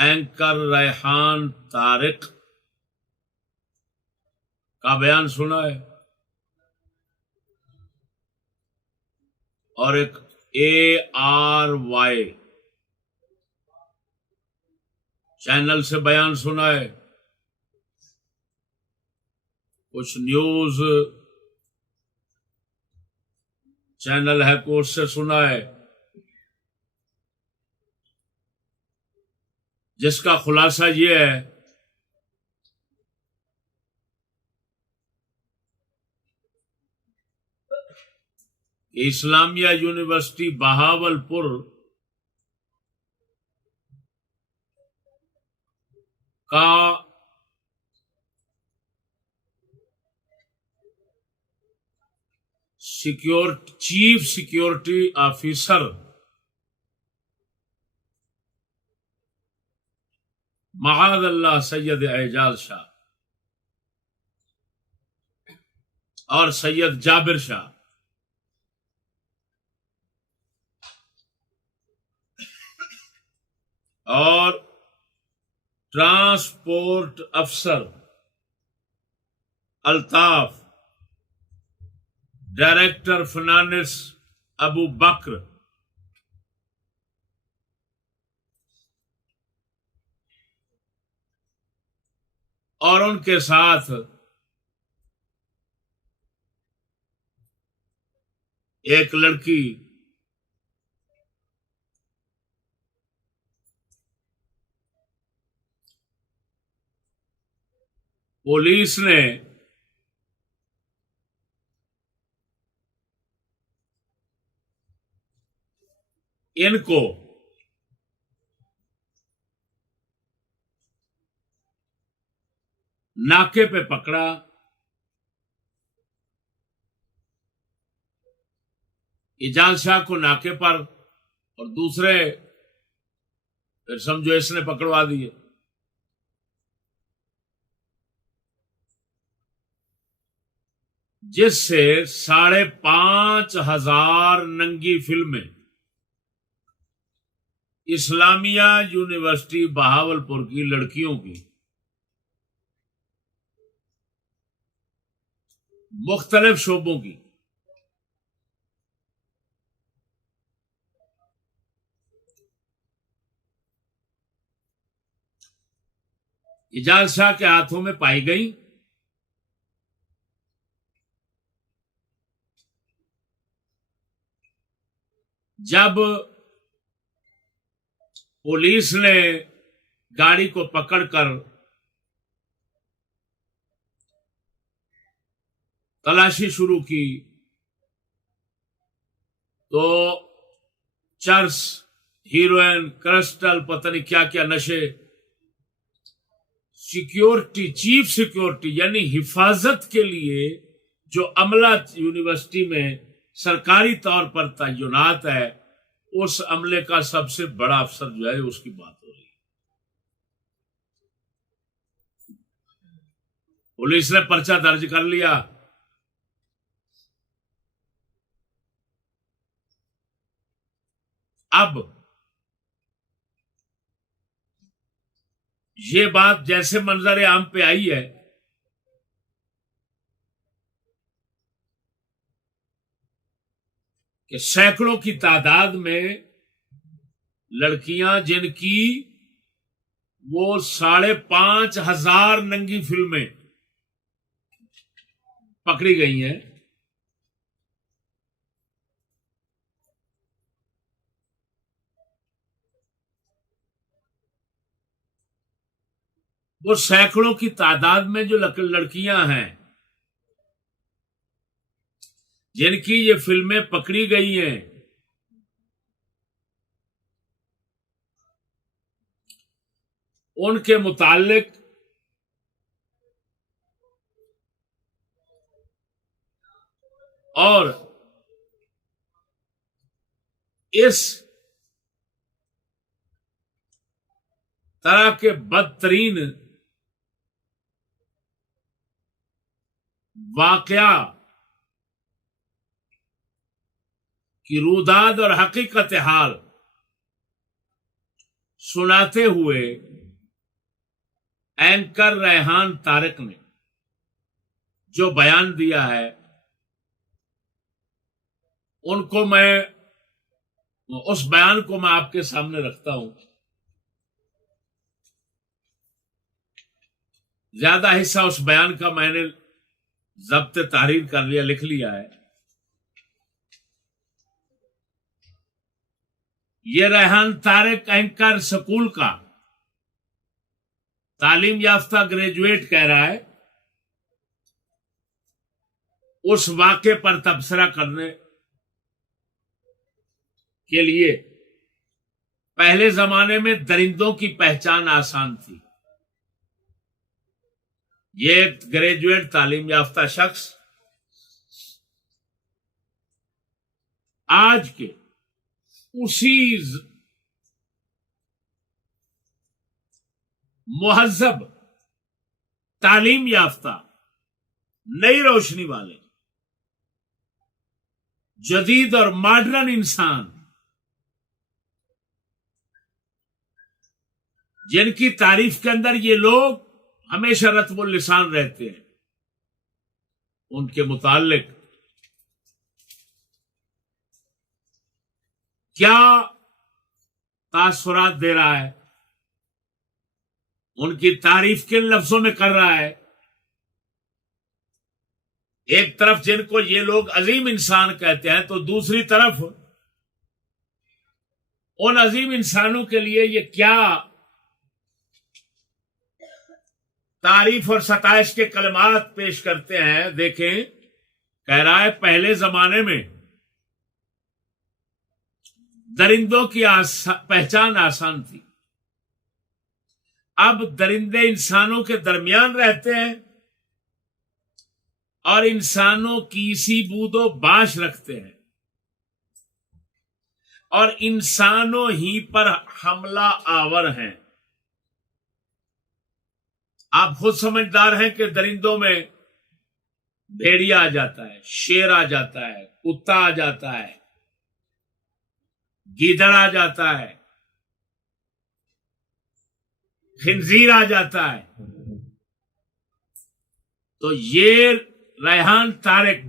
Anchor Rehan Tariq کا بیان سنا ہے، اور ایک ARY چینل سے بیان سنا ہے، کچھ نیوز چینل ہے کورس سے سنا ہے، جس کا خلاصہ یہ ہے کہ اسلامیہ یونیورسٹی بہاولپور کا چیف سیکیورٹی آفیسر معاذ اللہ سید اعجاز شاہ اور سید جابر شاہ اور ٹرانسپورٹ افسر الطاف، ڈائریکٹر فنانس ابو بکر، اور ان کے ساتھ ایک لڑکی پولیس نے ان کو ناکے پہ پکڑا، اعجاز شاہ کو ناکے پر، اور دوسرے پھر سمجھو اس نے پکڑوا دیے، جس سے 5,500 ننگی فلمیں اسلامیہ یونیورسٹی بہاولپور کی لڑکیوں کی مختلف شعبوں کی اعجاز شاہ کے ہاتھوں میں پائی گئی، جب پولیس نے گاڑی کو پکڑ کر تلاشی شروع کی تو چرس، ہیروئن، کرسٹل، پتہ نہیں کیا کیا نشے، سیکیورٹی، چیف سیکیورٹی یعنی حفاظت کے لیے جو عملہ یونیورسٹی میں سرکاری طور پر تعینات ہے، اس عملے کا سب سے بڑا افسر جو ہے اس کی بات ہو رہی ہے۔ پولیس نے پرچہ درج کر لیا، اب یہ بات جیسے منظر عام پہ آئی ہے کہ سینکڑوں کی تعداد میں لڑکیاں جن کی وہ 5,500 ننگی فلمیں پکڑی گئی ہیں، وہ سینکڑوں کی تعداد میں جو لڑکیاں ہیں جن کی یہ فلمیں پکڑی گئی ہیں، ان کے متعلق اور اس طرح کے بدترین واقعہ کی روداد اور حقیقت حال سناتے ہوئے اینکر ریحان طارق نے جو بیان دیا ہے ان کو اس بیان کو میں آپ کے سامنے رکھتا ہوں. زیادہ حصہ اس بیان کا میں نے ضبط تحریر کر لیا، لکھ لیا ہے. یہ ریحان طارق اینکر سکول کا تعلیم یافتہ گریجویٹ کہہ رہا ہے اس واقعے پر تبصرہ کرنے کے لیے پہلے زمانے میں درندوں کی پہچان آسان تھی. یہ ایک گریجویٹ تعلیم یافتہ شخص آج کے اسی مہذب تعلیم یافتہ نئی روشنی والے جدید اور ماڈرن انسان جن کی تعریف کے اندر یہ لوگ ہمیشہ رطب اللسان رہتے ہیں، ان کے متعلق کیا تاثرات دے رہا ہے، ان کی تعریف کن لفظوں میں کر رہا ہے. ایک طرف جن کو یہ لوگ عظیم انسان کہتے ہیں تو دوسری طرف ان عظیم انسانوں کے لیے یہ کیا تعریف اور ستائش کے کلمات پیش کرتے ہیں. دیکھیں، کہہ رہا ہے پہلے زمانے میں درندوں کی پہچان آسان تھی. اب درندے انسانوں کے درمیان رہتے ہیں اور انسانوں کی سی بود و باش رکھتے ہیں اور انسانوں ہی پر حملہ آور ہیں. آپ خود سمجھدار ہیں کہ درندوں میں بھیڑیا آ جاتا ہے، شیر آ جاتا ہے، کتا آ جاتا ہے، گیدڑ آ جاتا ہے، خنزیر آ جاتا ہے. تو یہ ریحان طارق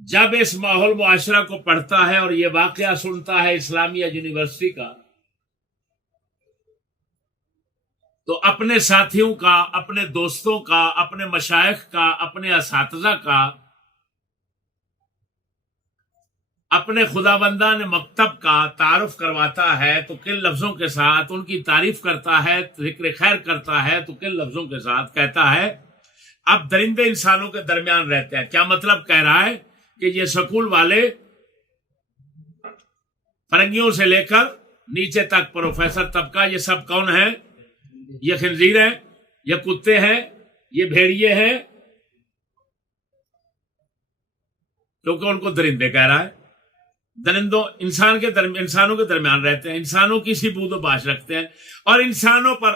جب اس ماحول معاشرہ کو پڑھتا ہے اور یہ واقعہ سنتا ہے اسلامیہ یونیورسٹی کا، تو اپنے ساتھیوں کا، اپنے دوستوں کا، اپنے مشائخ کا، اپنے اساتذہ کا، اپنے خداوندان مکتب کا تعارف کرواتا ہے تو کن لفظوں کے ساتھ، ان کی تعریف کرتا ہے، ذکر خیر کرتا ہے تو کن لفظوں کے ساتھ. کہتا ہے اب درندے انسانوں کے درمیان رہتے ہیں. کیا مطلب کہہ رہا ہے کہ یہ سکول والے فرنگیوں سے لے کر نیچے تک پروفیسر طبقہ یہ سب کون ہیں؟ یہ خنزیر ہیں، یہ کتے ہیں، یہ بھیڑیے ہیں، کیونکہ ان کو درندے کہہ رہا ہے. درندوں انسانوں کے درمیان رہتے ہیں، انسانوں کی سی بود و باش رکھتے ہیں اور انسانوں پر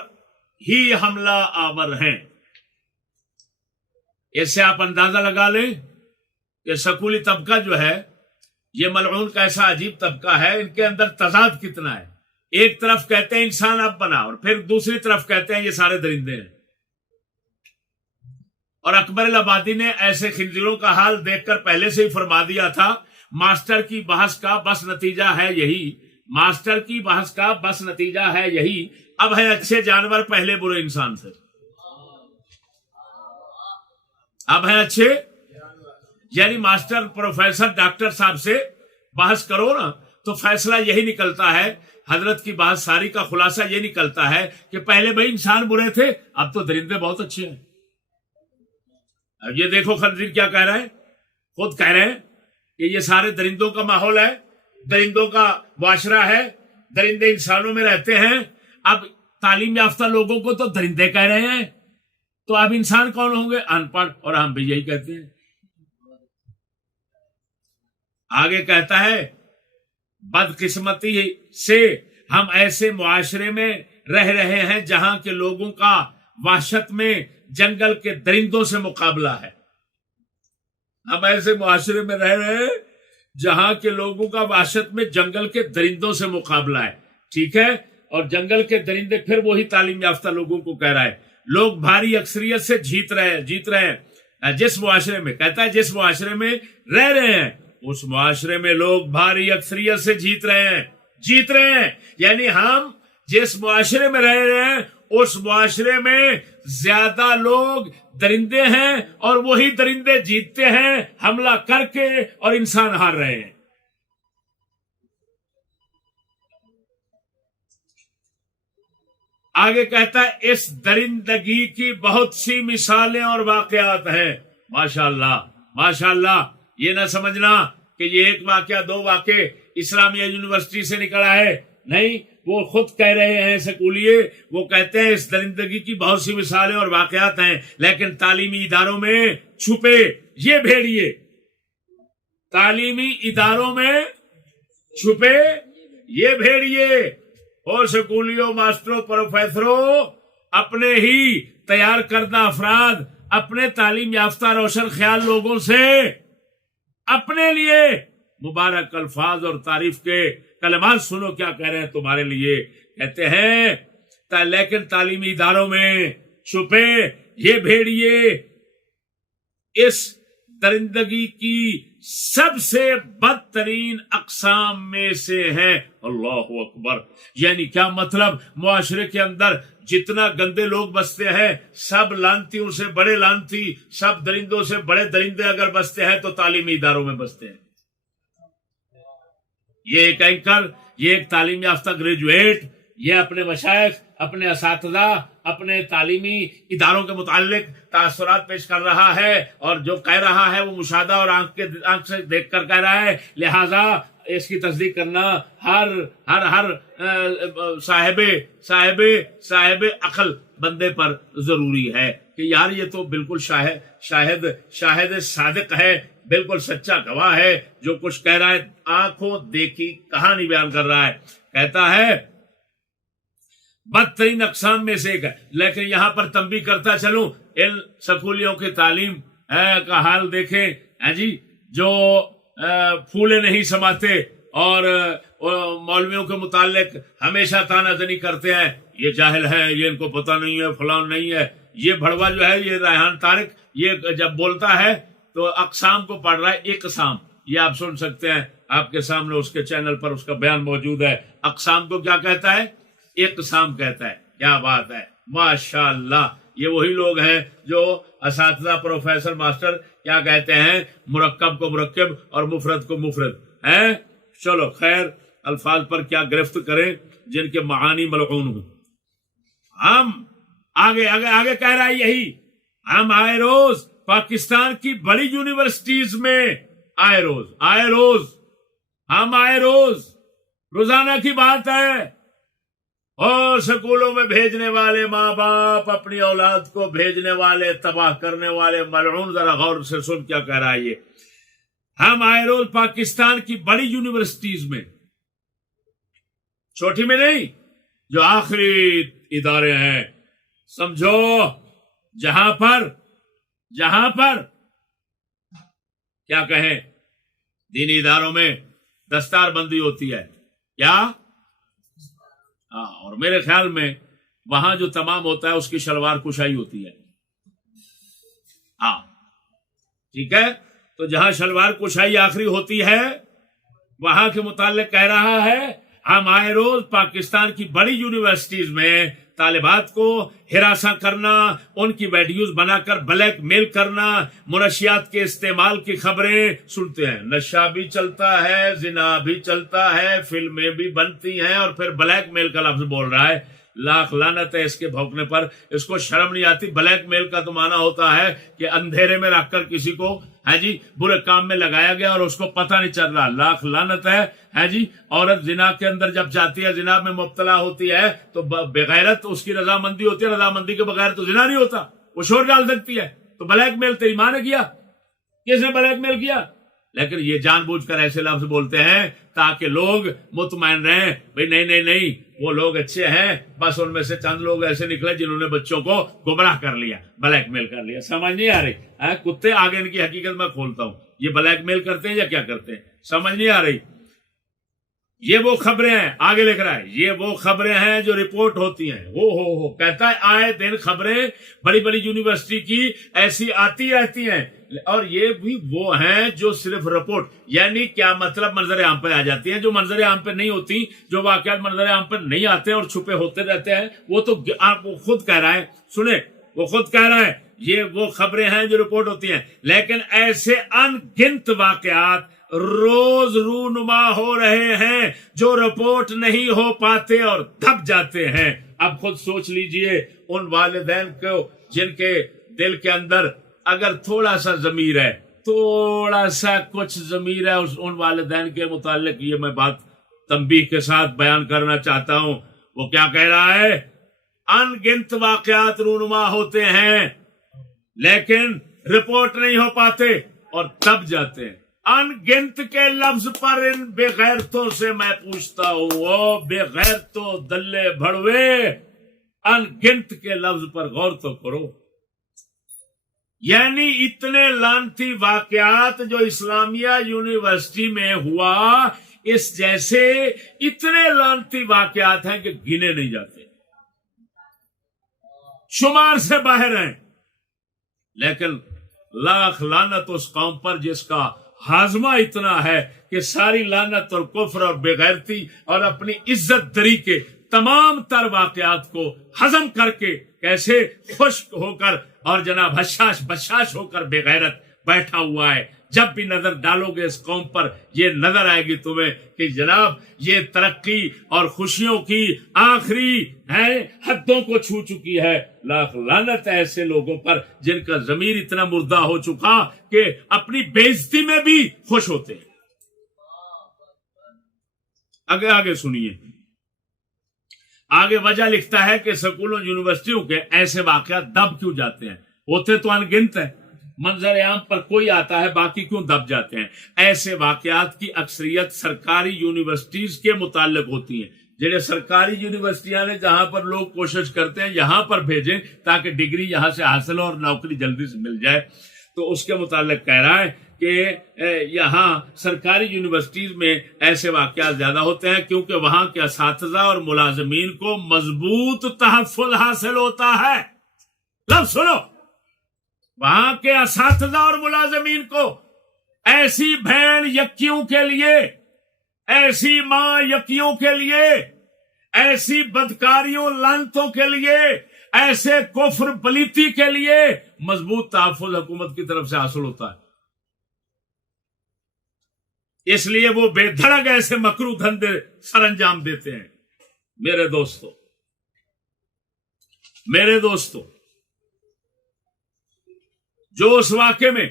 ہی حملہ آور ہیں. اس سے آپ اندازہ لگا لیں کہ سکولی طبقہ جو ہے یہ ملعون کا ایسا عجیب طبقہ ہے، ان کے اندر تضاد کتنا ہے. ایک طرف کہتے ہیں انسان اب بنا اور پھر دوسری طرف کہتے ہیں یہ سارے درندے ہیں. اور اکبر الآبادی نے ایسے خنزیروں کا حال دیکھ کر پہلے سے ہی فرما دیا تھا، ماسٹر کی بحث کا بس نتیجہ ہے یہی، ماسٹر کی بحث کا بس نتیجہ ہے یہی، اب ہے اچھے جانور پہلے برے انسان سے. اب ہے اچھے، یعنی ماسٹر پروفیسر ڈاکٹر صاحب سے بحث کرو نا تو فیصلہ یہی نکلتا ہے، حضرت کی بات ساری کا خلاصہ یہ نکلتا ہے کہ پہلے بھائی انسان برے تھے، اب تو درندے بہت اچھے ہیں. اب یہ دیکھو خنزیر کیا کہہ رہا ہے، خود کہہ رہے ہیں کہ یہ سارے درندوں کا ماحول ہے، درندوں کا معاشرہ ہے، درندے انسانوں میں رہتے ہیں. اب تعلیم یافتہ لوگوں کو تو درندے کہہ رہے ہیں، تو اب انسان کون ہوں گے؟ ان پڑھ. اور ہم بھی یہی کہتے ہیں. آگے کہتا ہے بدقسمتی سے ہم ایسے معاشرے میں رہ رہے ہیں جہاں کے لوگوں کا وحشت میں جنگل کے درندوں سے مقابلہ ہے. ہم ایسے معاشرے میں رہ رہے ہیں جہاں کے لوگوں کا وحشت میں جنگل کے درندوں سے مقابلہ ہے. ٹھیک ہے. اور جنگل کے درندے پھر وہی تعلیم یافتہ لوگوں کو کہہ رہا ہے لوگ بھاری اکثریت سے جیت رہے ہیں جس معاشرے میں, کہتا ہے جس معاشرے میں رہ رہے ہیں اس معاشرے میں لوگ بھاری اکثریت سے جیت رہے ہیں. یعنی ہم جس معاشرے میں رہ رہے ہیں اس معاشرے میں زیادہ لوگ درندے ہیں اور وہی درندے جیتتے ہیں حملہ کر کے اور انسان ہار رہے ہیں. آگے کہتا ہے اس درندگی کی بہت سی مثالیں اور واقعات ہیں. ماشاءاللہ یہ نہ سمجھنا کہ یہ ایک واقعہ دو واقع اسلامیہ یونیورسٹی سے نکلا ہے, نہیں, وہ خود کہہ رہے ہیں سکولیے, وہ کہتے ہیں اس درندگی کی بہت سی مثالیں اور واقعات ہیں لیکن تعلیمی اداروں میں چھپے یہ بھیڑیے, تعلیمی اداروں میں چھپے یہ بھیڑیے اور سکولیوں, ماسٹروں, پروفیسروں, اپنے ہی تیار کردہ افراد, اپنے تعلیم یافتہ روشن خیال لوگوں سے اپنے لیے مبارک الفاظ اور تعریف کے کلمات سنو کیا کہہ رہے ہیں تمہارے لیے. کہتے ہیں لیکن تعلیمی اداروں میں چھپے یہ بھیڑیے اس درندگی کی سب سے بدترین اقسام میں سے ہے. اللہ اکبر. یعنی کیا مطلب, معاشرے کے اندر جتنا گندے لوگ بستے ہیں سب لانتیوں سے بڑے لانتی, سب درندوں سے بڑے درندے اگر بستے ہیں تو تعلیمی اداروں میں بستے ہیں. یہ ایک اینکر, یہ ایک تعلیم یافتہ گریجویٹ, یہ اپنے مشائخ, اپنے اساتذہ, اپنے تعلیمی اداروں کے متعلق تاثرات پیش کر رہا ہے اور جو کہہ رہا ہے وہ مشاہدہ اور آنکھ سے دیکھ کر کہہ رہا ہے, لہذا اس کی تصدیق کرنا ہر صاحب عقل بندے پر ضروری ہے کہ یار یہ تو بالکل شاہد صادق ہے, بالکل سچا گواہ ہے, جو کچھ کہہ رہا ہے آنکھوں دیکھی کہانی بیان کر رہا ہے. کہتا ہے بدترین اقسام میں سے ایک ہے. لیکن یہاں پر تنبیہ کرتا چلوں, ان سکولیوں کی تعلیم کا حال دیکھیں جی, جو پھولے نہیں سماتے اور مولویوں کے متعلق ہمیشہ تانا زنی کرتے ہیں, یہ جاہل ہے, یہ ان کو پتہ نہیں ہے, فلان نہیں ہے. یہ بھڑوا جو ہے, یہ ریحان طارق, یہ جب بولتا ہے تو اقسام کو پڑھ رہا ہے. اقسام یہ آپ سن سکتے ہیں, آپ کے سامنے اس کے چینل پر اس کا بیان موجود ہے. اقسام کو کیا کہتا ہے؟ اقسام کہتا ہے. کیا بات ہے, ماشاءاللہ. یہ وہی لوگ ہیں جو اساتذہ, پروفیسر, ماسٹر کیا کہتے ہیں, مرکب کو مرکب اور مفرد کو مفرد ہیں. چلو خیر, الفاظ پر کیا گرفت کریں جن کے معانی ملعون ہوں. ہم آگے کہہ رہا ہے یہی, ہم آئے روز پاکستان کی بڑی یونیورسٹیز میں آئے روز روزانہ کی بات ہے, اور سکولوں میں بھیجنے والے ماں باپ اپنی اولاد کو بھیجنے والے, تباہ کرنے والے ملعون. ذرا غور سے سن کیا کہہ رہا ہے یہ. ہم آئے روز پاکستان کی بڑی یونیورسٹیز میں, چھوٹی میں نہیں, جو آخری ادارے ہیں سمجھو, جہاں پر کیا کہیں, دینی اداروں میں دستار بندی ہوتی ہے. کیا؟ اور میرے خیال میں وہاں جو تمام ہوتا ہے اس کی شلوار کشائی ہوتی ہے. ٹھیک ہے, تو جہاں شلوار کشائی آخری ہوتی ہے وہاں کے متعلق کہہ رہا ہے ہم آئے روز پاکستان کی بڑی یونیورسٹیز میں طالبات کو ہراساں کرنا, ان کی ویڈیوز بنا کر بلیک میل کرنا, منشیات کے استعمال کی خبریں سنتے ہیں. نشہ بھی چلتا ہے, زنا بھی چلتا ہے, فلمیں بھی بنتی ہیں, اور پھر بلیک میل کا لفظ بول رہا ہے. لاکھ لعنت ہے اس کے بھونکنے پر, اس کو شرم نہیں آتی. بلیک میل کا تو معنی ہوتا ہے کہ اندھیرے میں رکھ کر کسی کو جی برے کام میں لگایا گیا اور اس کو پتہ نہیں چل رہا. لاکھ لعنت ہے جی. عورت زنا کے اندر جب جاتی ہے, زنا میں مبتلا ہوتی ہے, تو بغیرت اس کی رضامندی ہوتی ہے. رضامندی کے بغیر تو زنا نہیں ہوتا, وہ شور ڈال سکتی ہے. تو بلیک میل تیری ماں نے کیا, کس نے بلیک میل کیا؟ لیکن یہ جان بوجھ کر ایسے لفظ بولتے ہیں تاکہ لوگ مطمئن رہیں, بھئی نہیں, وہ لوگ اچھے ہیں, بس ان میں سے چند لوگ ایسے نکلے جنہوں نے بچوں کو گمراہ کر لیا, بلیک میل کر لیا. سمجھ نہیں آ رہی؟ کتے آگے ان کی حقیقت میں کھولتا ہوں, یہ بلیک میل کرتے ہیں یا کیا کرتے ہیں, سمجھ نہیں آ رہی. یہ وہ خبریں ہیں، آگے لکھ رہا ہے، یہ وہ خبریں ہیں جو رپورٹ ہوتی ہیں. ہو کہتا ہے آئے دن خبریں بڑی بڑی یونیورسٹی کی ایسی آتی رہتی ہیں، اور یہ بھی وہ ہیں جو صرف رپورٹ، یعنی کیا مطلب منظر عام پہ آ جاتی ہیں، جو منظر عام پہ نہیں ہوتی، جو واقعات منظر عام پہ نہیں آتے اور چھپے ہوتے رہتے ہیں. وہ تو آپ وہ خود کہہ رہا ہے، سنیں وہ خود کہہ رہا ہے یہ وہ خبریں ہیں جو رپورٹ ہوتی ہیں. لیکن ایسے ان گنت واقعات روز رونما ہو رہے ہیں جو رپورٹ نہیں ہو پاتے اور دب جاتے ہیں. اب خود سوچ لیجئے ان والدین کو جن کے دل کے اندر اگر تھوڑا سا ضمیر ہے، تھوڑا سا کچھ ضمیر ہے، ان والدین کے متعلق یہ میں بات تنبیہ کے ساتھ بیان کرنا چاہتا ہوں. وہ کیا کہہ رہا ہے؟ ان گنت واقعات رونما ہوتے ہیں لیکن رپورٹ نہیں ہو پاتے اور دب جاتے ہیں. ان گنت کے لفظ پر ان بے غیرتوں سے میں پوچھتا ہوں، او بے غیرتوں دلے بھڑوے، ان گنت کے لفظ پر غور تو کرو. یعنی اتنے لعنتی واقعات جو اسلامیہ یونیورسٹی میں ہوا، اس جیسے اتنے لعنتی واقعات ہیں کہ گنے نہیں جاتے، شمار سے باہر ہیں. لیکن لاکھ لعنت اس قوم پر جس کا ہاضمہ اتنا ہے کہ ساری لعنت اور کفر اور بے غیرتی اور اپنی عزت دری کے تمام تر واقعات کو ہضم کر کے کیسے خشک ہو کر اور جناب حشاش بشاش ہو کر بے غیرت بیٹھا ہوا ہے. جب بھی نظر ڈالو گے اس قوم پر یہ نظر آئے گی تمہیں کہ جناب یہ ترقی اور خوشیوں کی آخری حدوں کو چھو چکی ہے. لاکھ لعنت ہے ایسے لوگوں پر جن کا ضمیر اتنا مردہ ہو چکا کہ اپنی بے عزتی میں بھی خوش ہوتے ہیں. آگے سنیے، آگے وجہ لکھتا ہے کہ سکولوں یونیورسٹیوں کے ایسے واقعات دب کیوں جاتے ہیں؟ ہوتے تو ان گنت ہیں، منظر عام پر کوئی آتا ہے، باقی کیوں دب جاتے ہیں؟ ایسے واقعات کی اکثریت سرکاری یونیورسٹیز کے متعلق ہوتی ہیں. جنہیں سرکاری یونیورسٹیاں نے جہاں پر لوگ کوشش کرتے ہیں یہاں پر بھیجیں تاکہ ڈگری یہاں سے حاصل ہو اور نوکری جلدی سے مل جائے. تو اس کے متعلق کہہ رہا ہے کہ یہاں سرکاری یونیورسٹیز میں ایسے واقعات زیادہ ہوتے ہیں کیونکہ وہاں کے اساتذہ اور ملازمین کو مضبوط تحفظ حاصل ہوتا ہے. لفظ سنو، وہاں کے اساتذہ اور ملازمین کو ایسی بہن یکیوں کے لیے، ایسی ماں یکیوں کے لیے، ایسی بدکاریوں لعنتوں کے لیے، ایسے کفر پلیتی کے لیے مضبوط تحفظ حکومت کی طرف سے حاصل ہوتا ہے. اس لیے وہ بے دھڑک ایسے مکروہ دھندے سر انجام دیتے ہیں. میرے دوستو جو اس واقعے میں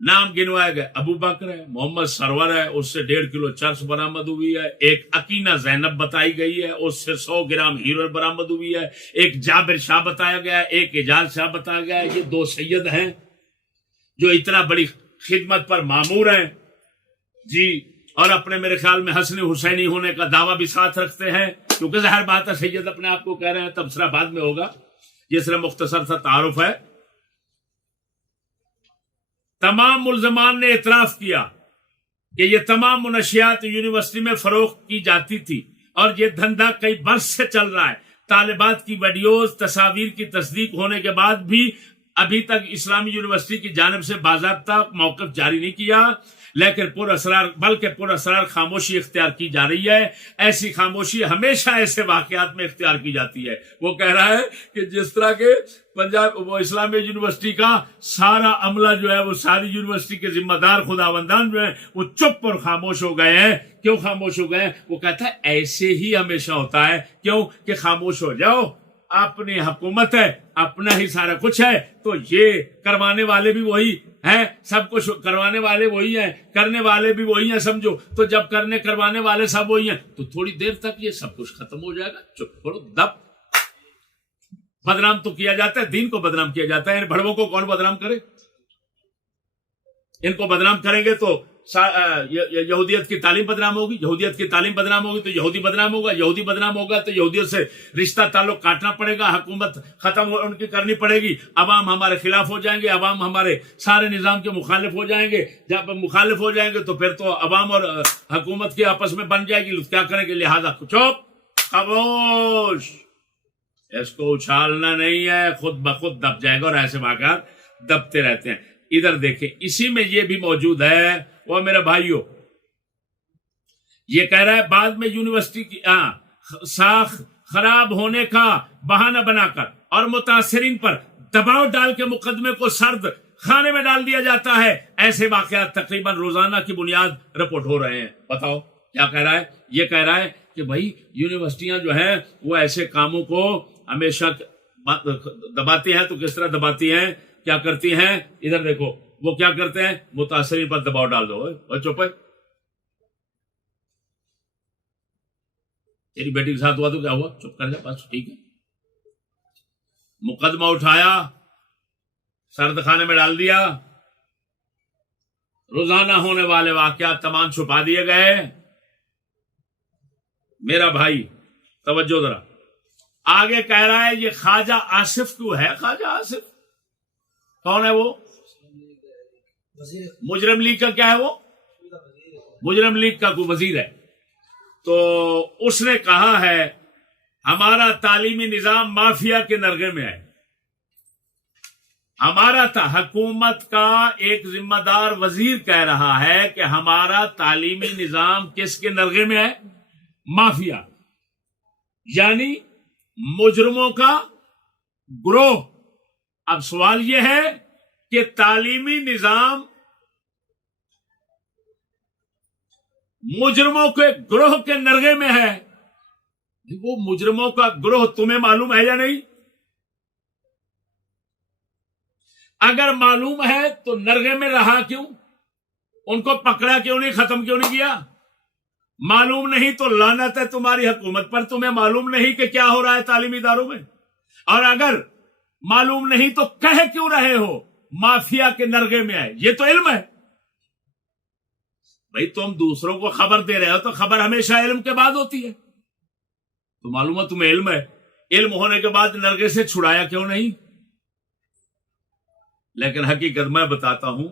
نام گنوائے گئے، ابو بکر ہے، محمد سرور ہے، اس سے 1.5 کلو چرس برآمد ہوئی ہے. ایک اکینہ زینب بتائی گئی ہے، اس سے 100 گرام ہیروئن برآمد ہوئی ہے. ایک جابر شاہ بتایا گیا ہے، ایک اعجاز شاہ بتایا گیا ہے. یہ 2 سید ہیں جو اتنا بڑی خدمت پر مامور ہیں جی، اور اپنے میرے خیال میں حسنی حسینی ہونے کا دعویٰ بھی ساتھ رکھتے ہیں، کیونکہ ظاہر بات ہے سید اپنے آپ کو کہہ رہے ہیں. تبصرہ بعد میں ہوگا، یہ صرف مختصر سا تعارف ہے. تمام ملزمان نے اعتراف کیا کہ یہ تمام منشیات یونیورسٹی میں فروخت کی جاتی تھی اور یہ دھندا کئی برس سے چل رہا ہے. طالبات کی ویڈیوز، تصاویر کی تصدیق ہونے کے بعد بھی ابھی تک اسلامی یونیورسٹی کی جانب سے باضابطہ موقف جاری نہیں کیا، لیکن بلکہ پر اسرار خاموشی اختیار کی جا رہی ہے. ایسی خاموشی ہمیشہ ایسے واقعات میں اختیار کی جاتی ہے. وہ کہہ رہا ہے کہ جس طرح کے وہ اسلامی یونیورسٹی کا سارا عملہ جو ہے، وہ ساری یونیورسٹی کے ذمہ دار خداوندان جو ہیں وہ چپ اور خاموش ہو گئے ہیں. کیوں خاموش ہو گئے ہیں؟ وہ کہتا ہے ایسے ہی ہمیشہ ہوتا ہے. کیوں کہ خاموش ہو جاؤ، اپنی حکومت ہے، اپنا ہی سارا کچھ ہے، تو یہ کروانے والے بھی وہی ہیں، سب کچھ کروانے والے وہی ہیں، کرنے والے بھی وہی ہیں سمجھو. تو جب کروانے والے سب وہی ہیں تو تھوڑی دیر تک یہ سب کچھ ختم ہو جائے گا. چپ کرو، دب. بدنام تو کیا جاتا ہے، دین کو بدنام کیا جاتا ہے. ان بھڑووں کو کون بدنام کرے؟ ان کو بدنام کریں گے تو یہودیت کی تعلیم بدنام ہوگی، یہودیت کی تعلیم بدنام ہوگی تو یہودی بدنام ہوگا، یہودی بدنام ہوگا تو یہودیت سے رشتہ تعلق کاٹنا پڑے گا، حکومت ختم ان کی کرنی پڑے گی، عوام ہمارے خلاف ہو جائیں گے، عوام ہمارے سارے نظام کے مخالف ہو جائیں گے، جب مخالف ہو جائیں گے تو پھر تو عوام اور حکومت کی آپس میں بن جائے گی، کیا کریں گے؟ لہذا چپ خاموش، اس کو اچھالنا نہیں ہے، خود بخود دب جائے گا، اور ایسے واقعات دبتے رہتے ہیں۔ ادھر دیکھیں، اسی میں یہ بھی موجود ہے، وہ میرے بھائیوں یہ کہہ رہا ہے بعد میں یونیورسٹی کی ساخ خراب ہونے کا بہانہ بنا کر اور متاثرین پر دباؤ ڈال کے مقدمے کو سرد خانے میں ڈال دیا جاتا ہے۔ ایسے واقعات تقریباً روزانہ کی بنیاد رپورٹ ہو رہے ہیں۔ بتاؤ کیا کہہ رہا ہے؟ یہ کہہ رہا ہے کہ بھائی یونیورسٹیاں جو ہیں وہ ایسے کاموں کو ہمیشہ دباتی ہیں، تو کس طرح دباتی ہیں، کیا کرتی ہیں؟ ادھر دیکھو وہ کیا کرتے ہیں، متاثرین پر دباؤ ڈال دو۔ چپ ہے، تیری بیٹی کے ساتھ ہوا تو کیا ہوا؟ چپ کر جا، بس ٹھیک ہے۔ مقدمہ اٹھایا، سرد خانے میں ڈال دیا، روزانہ ہونے والے واقعات تمام چھپا دیے گئے۔ میرا بھائی توجہ ذرا، آگے کہہ رہا ہے یہ خواجہ آصف کیوں ہے؟ خواجہ آصف کون ہے؟ وہ مجرم لیگ کا کیا ہے؟ وہ مجرم لیگ کا کوئی وزیر ہے۔ تو اس نے کہا ہے ہمارا تعلیمی نظام مافیا کے نرغے میں ہے۔ ہمارا حکومت کا ایک ذمہ دار وزیر کہہ رہا ہے کہ ہمارا تعلیمی نظام کس کے نرغے میں ہے؟ مافیا، یعنی مجرموں کا گروہ۔ اب سوال یہ ہے کہ تعلیمی نظام مجرموں کے گروہ کے نرغے میں ہے، وہ مجرموں کا گروہ تمہیں معلوم ہے یا نہیں؟ اگر معلوم ہے تو نرغے میں رہا کیوں؟ ان کو پکڑا کیوں نہیں، ختم کیوں نہیں کیا؟ معلوم نہیں تو لعنت ہے تمہاری حکومت پر، تمہیں معلوم نہیں کہ کیا ہو رہا ہے تعلیمی اداروں میں، اور اگر معلوم نہیں تو کہہ کیوں رہے ہو مافیا کے نرغے میں ہے؟ یہ تو علم ہے بھائی، تم دوسروں کو خبر دے رہے ہو تو خبر ہمیشہ علم کے بعد ہوتی ہے، تو معلوم ہے تمہیں علم ہے، علم ہونے کے بعد نرغے سے چھڑایا کیوں نہیں؟ لیکن حقیقت میں بتاتا ہوں،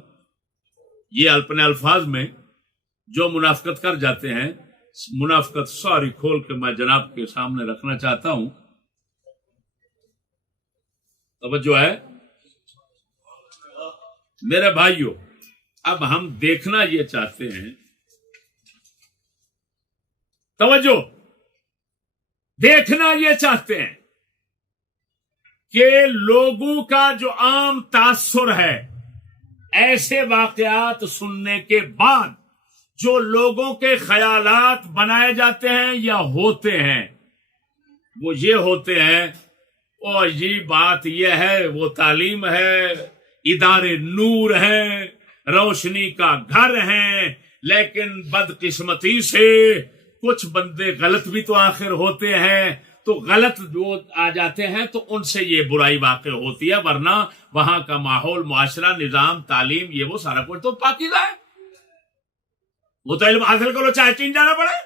یہ اپنے الفاظ میں جو منافقت کر جاتے ہیں، منافقت ساری کھول کے میں جناب کے سامنے رکھنا چاہتا ہوں۔ توجہ ہے میرے بھائیوں، اب ہم دیکھنا یہ چاہتے ہیں، توجہ، دیکھنا یہ چاہتے ہیں کہ لوگوں کا جو عام تاثر ہے ایسے واقعات سننے کے بعد جو لوگوں کے خیالات بنائے جاتے ہیں یا ہوتے ہیں، وہ یہ ہوتے ہیں اور یہ بات یہ ہے، وہ تعلیم ہے، ادارے نور ہیں، روشنی کا گھر ہیں، لیکن بدقسمتی سے کچھ بندے غلط بھی تو آخر ہوتے ہیں، تو غلط جو آ جاتے ہیں تو ان سے یہ برائی واقع ہوتی ہے، ورنہ وہاں کا ماحول، معاشرہ، نظام، تعلیم، یہ وہ سارا کچھ تو پاکیزہ ہے۔ وہ تو علم حاصل کرو چاہے چین جانا پڑے۔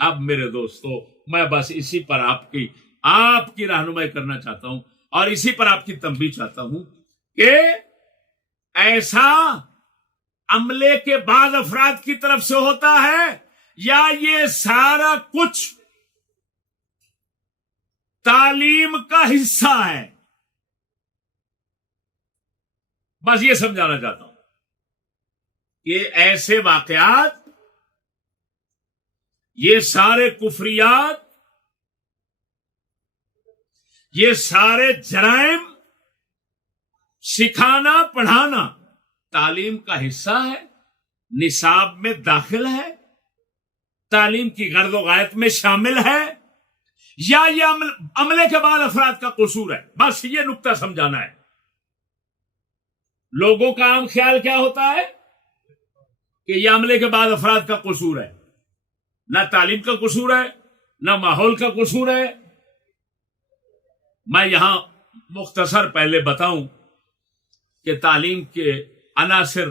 اب میرے دوستو، میں بس اسی پر آپ کی رہنمائی کرنا چاہتا ہوں، اور اسی پر آپ کی تنبیہ چاہتا ہوں کہ ایسا عملے کے بعض افراد کی طرف سے ہوتا ہے یا یہ سارا کچھ تعلیم کا حصہ ہے؟ بس یہ سمجھانا چاہتا ہوں کہ ایسے واقعات، یہ سارے کفریات، یہ سارے جرائم سکھانا پڑھانا تعلیم کا حصہ ہے، نصاب میں داخل ہے، تعلیم کی غرض و غایت میں شامل ہے، یا یہ عملے کے بعد افراد کا قصور ہے؟ بس یہ نقطہ سمجھانا ہے۔ لوگوں کا عام خیال کیا ہوتا ہے کہ یہ عملے کے بعد افراد کا قصور ہے، نہ تعلیم کا قصور ہے، نہ ماحول کا قصور ہے۔ میں یہاں مختصر پہلے بتاؤں کہ تعلیم کے عناصر